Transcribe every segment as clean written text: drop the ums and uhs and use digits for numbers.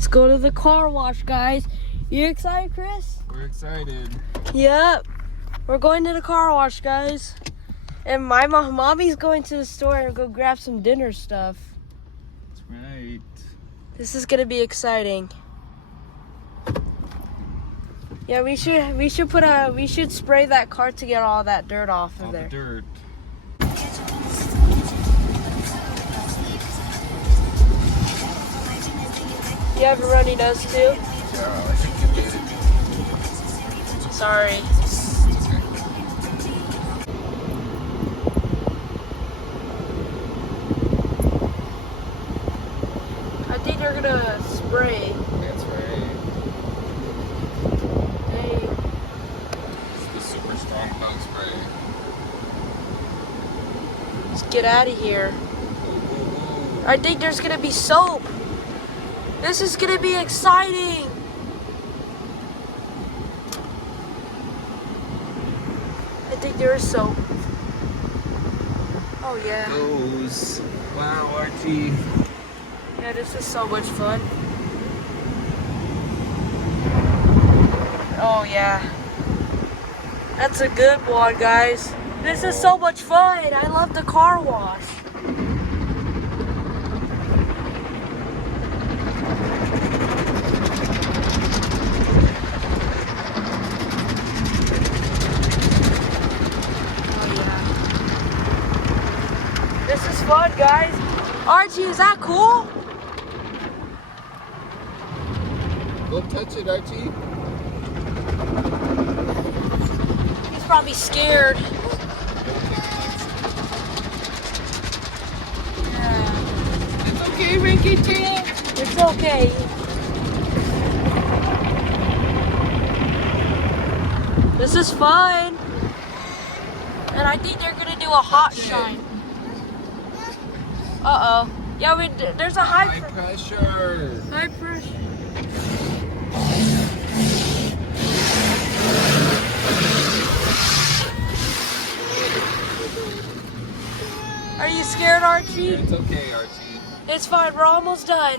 Let's go to the car wash, guys. You excited, Chris? We're excited. Yep. We're going to the car wash, guys. And my mommy's going to the store and go grab some dinner stuff. That's right. This is gonna be exciting. Yeah, we should spray that car to get all that dirt off of there. The dirt. You have a runny nose too? Yeah, I think you did. Sorry. I think they're gonna spray. That's right. Hey. It's the super strong bug spray. Let's get out of here. I think there's gonna be soap. This is gonna be exciting. I think there is soap. Oh yeah. Those. Wow, Archie. Yeah, this is so much fun. Oh yeah. That's a good one, guys. This is so much fun. I love the car wash. This is fun, guys. Archie, is that cool? Don't touch it, Archie. He's probably scared. Yeah. It's okay, Ricky Tail. It's okay. This is fun. And I think they're gonna do a hot shine. Uh-oh. Yeah, there's a High pressure. high pressure. Are you scared, Archie? It's okay, Archie. It's fine, we're almost done.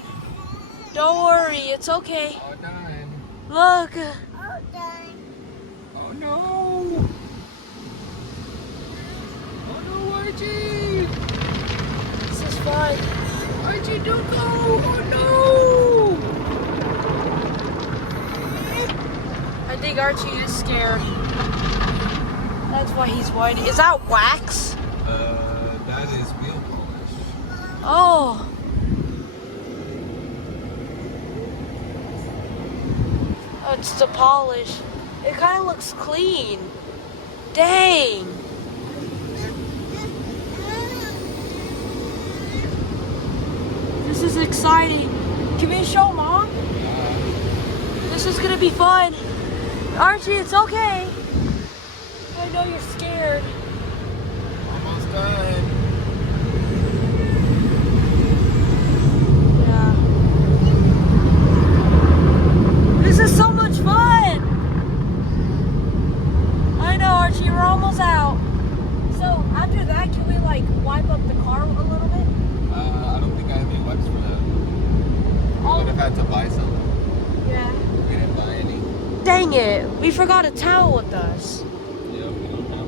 Don't worry, it's okay. All done. Look. Oh no. Oh no, Archie. This is fun. Archie, don't go. Oh I think Archie is scared. That's why he's whining. Is that wax? no. That is wheel polish. Oh. Oh, it's the polish. It kind of looks clean. Dang. This is exciting. Can we show Mom? This is gonna be fun. Archie, it's okay. I know you're scared. Almost done. Yeah. This is so much fun. I know, Archie, we're almost out. So after that, can we like wipe up the car a little bit? I don't think I have any wipes for that. We would have had to buy some. Yeah. We didn't buy any. Dang it, we forgot a towel with us. Yeah, we don't have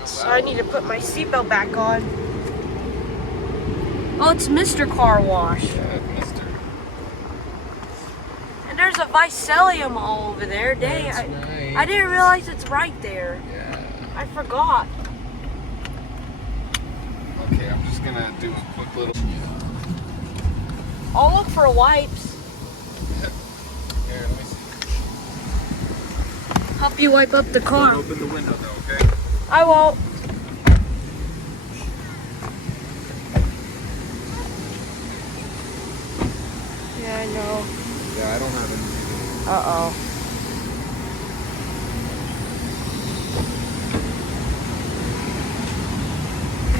one. So I need to put my seatbelt back on. Oh, it's Mr. Car Wash. Yeah, mister. And there's a Visalia all over there. Dang, That's right. I didn't realize it's right there. Yeah. I forgot. Okay, I'm just gonna do a quick little. I'll look for wipes. Here, let me see. Help you wipe up the Don't car. open the window though, okay? I won't. Yeah, I know. Yeah, I don't have any. Uh-oh.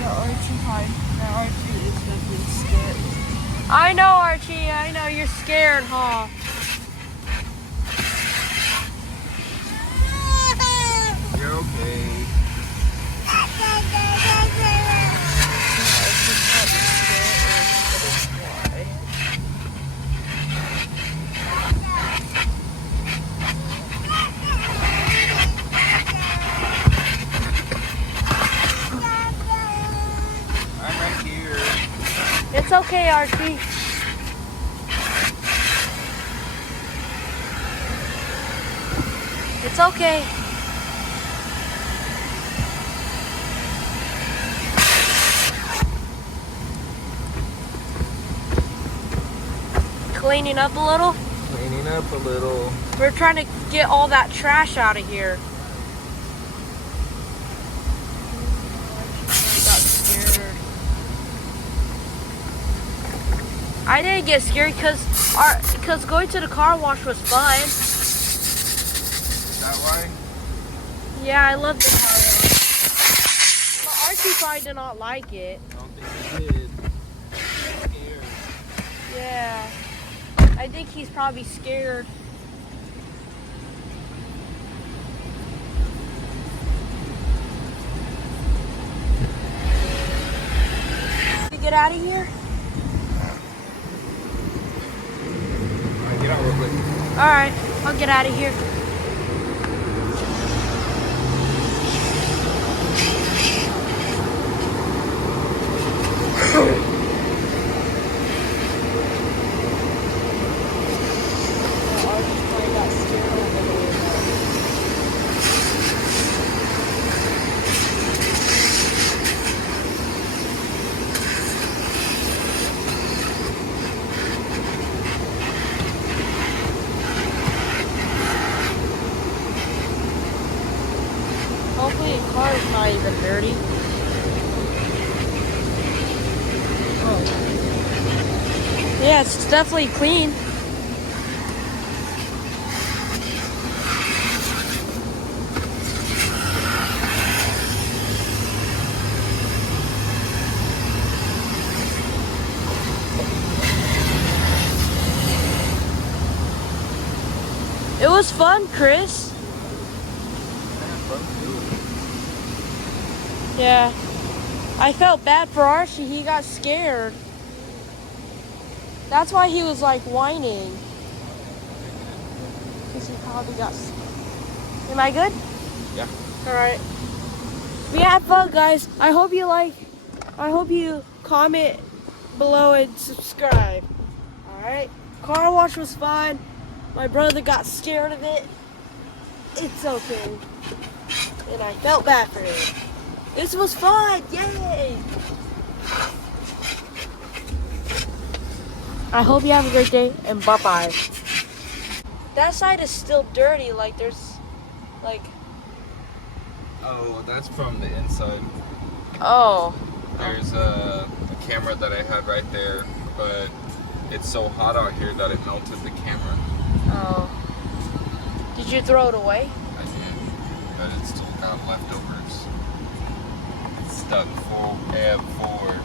Yeah, Archie, hi. Now Archie is definitely scared. I know, Archie. I know you're scared, huh? You're okay. Archie's probably scared. It's okay, Archie. It's okay. Cleaning up a little. Cleaning up a little. We're trying to get all that trash out of here. I got scared. I didn't get scared because going to the car wash was fun. Is that why? Yeah, I love the car wash. But Archie probably did not like it. I don't think he did. I'm scared. Yeah. I think he's probably scared. To get out of here? Alright, get out real quick. Alright, I'll get out of here. Hopefully the car is not even dirty. Oh. Yeah, it's definitely clean. It was fun, Chris. Yeah. I felt bad for Archie. He got scared. That's why he was like whining. Because he probably got scared. Am I good? Yeah. Alright. We had fun, guys. I hope you comment below and subscribe. Alright. Car wash was fun. My brother got scared of it. It's okay. And I felt bad for him. This was fun! Yay! I hope you have a great day and bye-bye. That side is still dirty, like there's like... Oh, that's from the inside. Oh. There's a camera that I had right there, but it's so hot out here that it melted the camera. Oh. Did you throw it away? I did, but it still got leftovers. It's stuck full, forward.